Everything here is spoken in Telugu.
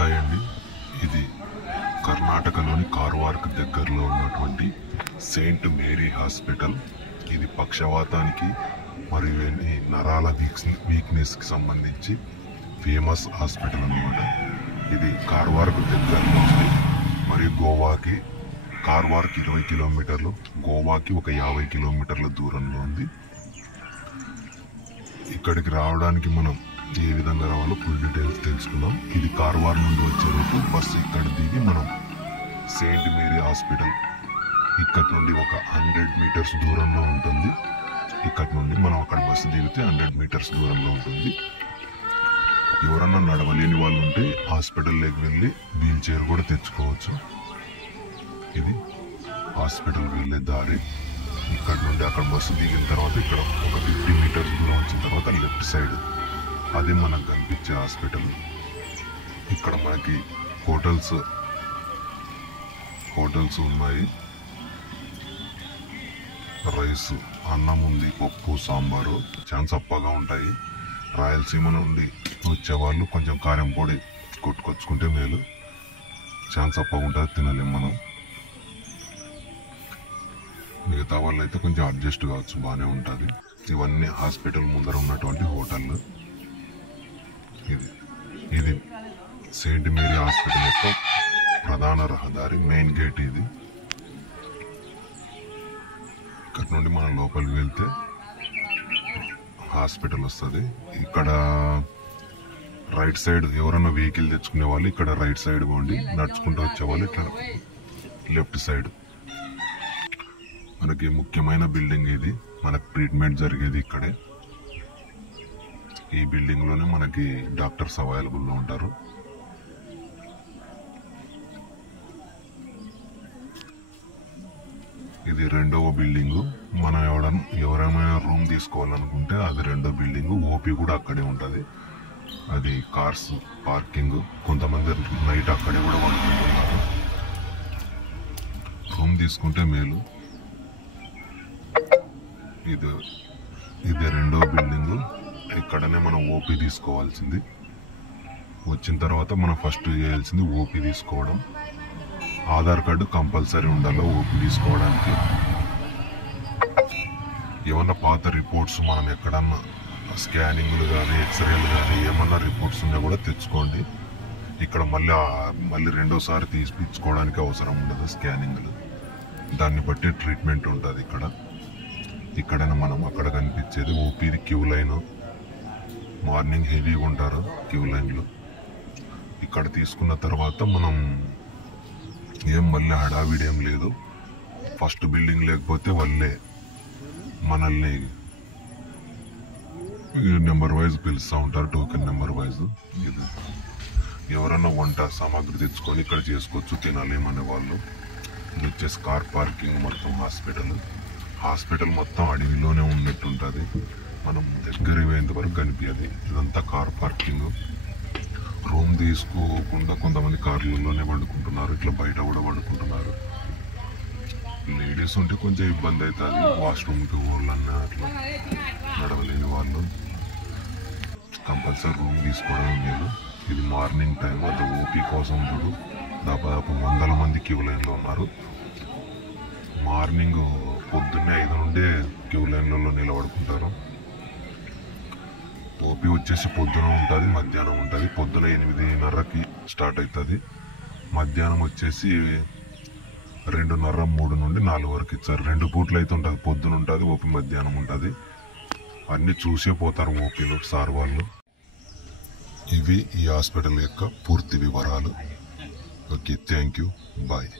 హాయ్ అండి, ఇది కర్ణాటకలోని కార్వార్కు దగ్గరలో ఉన్నటువంటి సెయింట్ మేరీ హాస్పిటల్. ఇది పక్షవాతానికి మరియు నరాల వీక్నెస్కి సంబంధించి ఫేమస్ హాస్పిటల్ అన్నమాట. ఇది కార్వార్కు దగ్గరలో ఉంది మరియు గోవాకి, కార్వార్కి 20 కిలోమీటర్లు, గోవాకి ఒక 50 కిలోమీటర్ల దూరంలో ఉంది. ఇక్కడికి రావడానికి మనం ఏ విధంగా రావాలో ఫుల్ డీటెయిల్స్ తెలుసుకుందాం. ఇది కార్వార్ నుండి వచ్చే రూటు. బస్సు ఇక్కడ దిగి మనం సెయింట్ మేరీ హాస్పిటల్ ఇక్కడ నుండి ఒక 100 మీటర్స్ దూరంలో ఉంటుంది. ఇక్కడ నుండి మనం అక్కడ బస్సు దిగితే 100 మీటర్స్ దూరంలో ఉంటుంది. ఎవరన్నా నడవలేని వాళ్ళు ఉంటే హాస్పిటల్లోకి వెళ్ళి వీల్ చైర్ కూడా తెచ్చుకోవచ్చు. ఇది హాస్పిటల్ వెళ్ళే దారి. ఇక్కడ నుండి అక్కడ బస్సు దిగిన తర్వాత ఇక్కడ ఒక 50 మీటర్స్ దూరం వచ్చిన తర్వాత లెఫ్ట్ సైడ్ అదే మనకు కనిపించే హాస్పిటల్. ఇక్కడ మనకి హోటల్స్ ఉన్నాయి. రైస్, అన్నం ఉంది, పప్పు, సాంబారు చాలా చప్పగా ఉంటాయి. రాయలసీమ నుండి వచ్చేవాళ్ళు కొంచెం కారం పొడి కొట్టుకొచ్చుకుంటే మేలు. చాలా చప్పగా ఉంటుంది, తినలేం మనం. మిగతా వాళ్ళు అయితే కొంచెం అడ్జస్ట్ కావచ్చు, బాగానే ఉంటుంది. ఇవన్నీ హాస్పిటల్ ముందర ఉన్నటువంటి హోటళ్ళు. ఇది సెయింట్ మేరీ హాస్పిటల్ యొక్క ప్రధాన రహదారి, మెయిన్ గేట్ ఇది. ఇక్కడ నుండి మనం లోపలికి వెళ్తే హాస్పిటల్ వస్తుంది. ఇక్కడ రైట్ సైడ్ ఎవరైనా వెహికల్ తెచ్చుకునే వాళ్ళు ఇక్కడ రైట్ సైడ్ పోండి, నడుచుకుంటూ వచ్చేవాళ్ళు ఇట్లా లెఫ్ట్ సైడ్. మనకి ముఖ్యమైన బిల్డింగ్ ఇది, మనకు ట్రీట్మెంట్ జరిగేది ఇక్కడే. ఈ బిల్డింగ్ లోనే మనకి డాక్టర్స్ అవైలబుల్లో ఉంటారు. ఇది రెండవ బిల్డింగు. మనం ఎవరైనా రూమ్ తీసుకోవాలనుకుంటే అది రెండో బిల్డింగు. ఓపీ కూడా అక్కడే ఉంటుంది. అది కార్స్ పార్కింగ్. కొంతమంది నైట్ అక్కడే కూడా వండుకుంటున్నారు. రూమ్ తీసుకుంటే మేలు. ఇది రెండో బిల్డింగు. ఇక్కడనే మనం ఓపీ తీసుకోవాల్సింది. వచ్చిన తర్వాత మనం ఫస్ట్ చేయాల్సింది ఓపీ తీసుకోవడం. ఆధార్ కార్డు కంపల్సరీ ఉండాలి ఓపీ తీసుకోవడానికి. ఏమన్నా పాత రిపోర్ట్స్, మనం ఎక్కడన్నా స్కానింగ్లు కానీ ఎక్స్రేలు కానీ ఏమన్నా రిపోర్ట్స్ ఉన్నా కూడా తెచ్చుకోండి. ఇక్కడ మళ్ళీ రెండోసారి తీసుకోవడానికి అవసరం ఉండదు స్కానింగ్లు. దాన్ని బట్టి ట్రీట్మెంట్ ఉంటుంది. ఇక్కడైనా మనం అక్కడ కనిపించేది ఓపీది క్యూ లైన్. మార్నింగ్ హెవీగా ఉంటారు క్యూ లైన్లు. ఇక్కడ తీసుకున్న తర్వాత మనం మళ్ళీ హడావిడి ఏం లేదు. ఫస్ట్ బిల్డింగ్ లేకపోతే వాళ్ళే మనల్ని నెంబర్ వైజ్ పిలుస్తూ ఉంటారు, టోకెన్ నెంబర్ వైజ్. ఇది ఎవరన్నా వంట సామాగ్రి తెచ్చుకొని ఇక్కడ చేసుకోవచ్చు, తినాలేమనే వాళ్ళు. ఇది వచ్చేసి కార్ పార్కింగ్. మొత్తం హాస్పిటల్ మొత్తం అడవిలోనే ఉన్నట్టుంటుంది. మనం దగ్గర పోయేంత వరకు కనిపించదు. ఇదంతా కార్ పార్కింగ్. రూమ్ తీసుకోకుండా కొంతమంది కార్లలోనే వండుకుంటున్నారు, ఇట్లా బయట కూడా వండుకుంటున్నారు. లేడీస్ ఉంటే కొంచెం ఇబ్బంది అవుతుంది, వాష్రూమ్కి ఊళ్ళన్నా అట్లా నడవలేని వాళ్ళు. కంపల్సరీ రూమ్ తీసుకోవడం లేదు. ఇది మార్నింగ్ టైం. అది ఓపీ కోసం చూడు దాదాపు 100 మంది క్యూ లైన్లో ఉన్నారు. మార్నింగ్ పొద్దున్నే 5 నుండే క్యూ లైన్లలో నిలబడుకుంటారు. ఓపీ వచ్చేసి పొద్దున ఉంటుంది, మధ్యాహ్నం ఉంటుంది. పొద్దున 8:30కి స్టార్ట్ అవుతుంది. మధ్యాహ్నం వచ్చేసి 2:30, 3 నుండి 4 వరకు ఇచ్చారు. 2 పూట్లు అయితే ఉంటుంది. పొద్దున ఉంటుంది ఓపీ, మధ్యాహ్నం ఉంటుంది. అన్నీ చూసే పోతారు ఓపీలో సార్ వాళ్ళు. ఇవి ఈ హాస్పిటల్ యొక్క పూర్తి వివరాలు. Okay, thank you, bye.